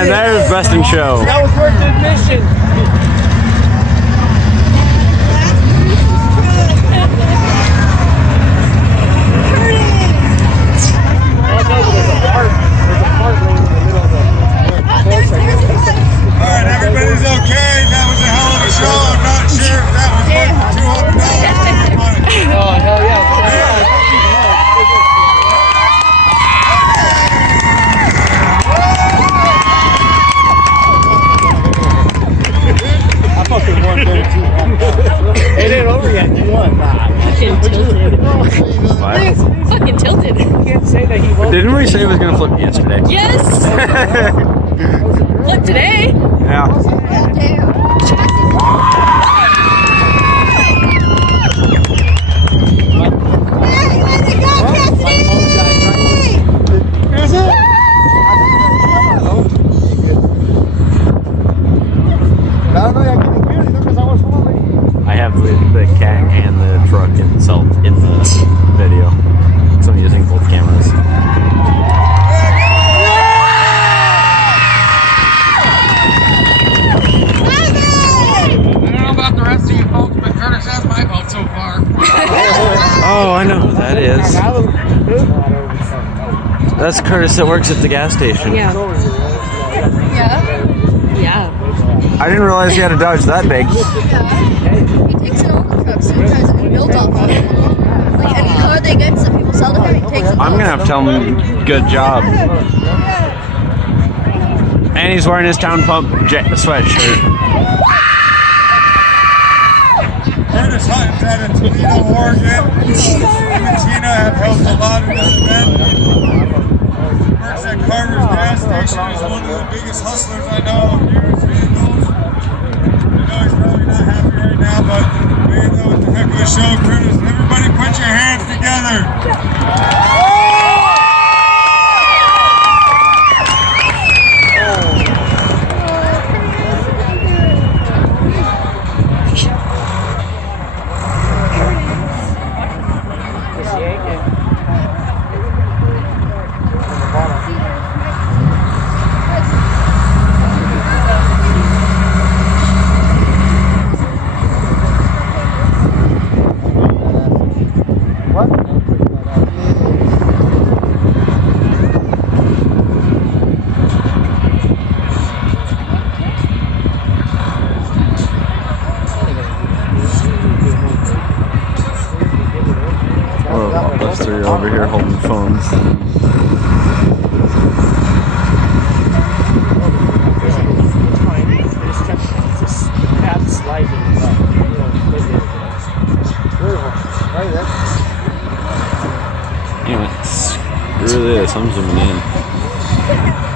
And there's Best in Show. That was worth the admission. Alright, everybody's okay. That was a hell of a show. I'm not sure if that was worth $200 money. Oh, hell yeah. I fucking won there too. It ain't over yet. You won. Fucking tilted. What? Fucking tilted. You can't say that he won. Didn't we say it was gonna flip yesterday? Yes! Flip today? Yeah. Is it? I have the cat and the truck itself in the video. So I'm using both cameras. I don't know about the rest of you folks, but Curtis has my vote so far. Oh, I know who that is. That's Curtis that works at the gas station. Yeah. Yeah? Yeah. I didn't realize he had a Dodge that big. He takes it over trucks sometimes and builds off of it. Like any car they get, some people sell to him, he takes it. I'm gonna have to tell him good job. And he's wearing his Town Pump sweatshirt. Curtis Hutton's out of Toledo, Oregon. Him and Tina have helped a lot in this event. Works at Carter's gas station. He's one of the biggest hustlers I know of used vehicles. I know he's probably not happy right now, but man, that was a heck of a show, Curtis. Everybody put your hands together. Buster over here holding phones. Anyway, screw this, I'm zooming in.